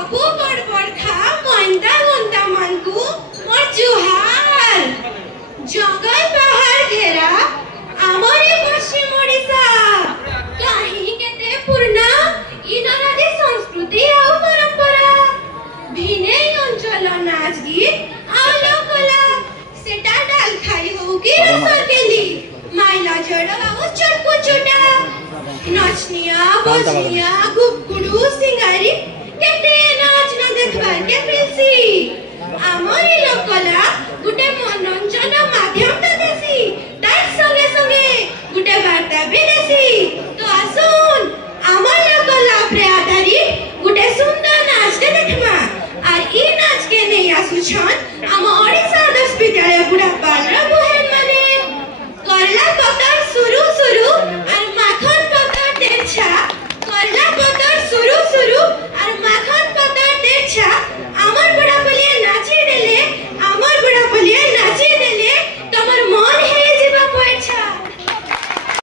सबु बड़ बड़खा मंदा गुंदा मानकू मोर जुहार जंगल पहाड़ घेरा आमरे पश्चिम ओडिशा कहीं केते पूर्णा इनरादि संस्कृति और परंपरा भिने अंचल नाच गीत और लोककला सेटा डाल खाई हो कि रसर केली माइला जड़ और चटको चोटा नाचनिया बजनिया गुगुडू सिंगारी केते नाच न देखबार के मिलसी आमरी लोककला गुटे मनोरंजन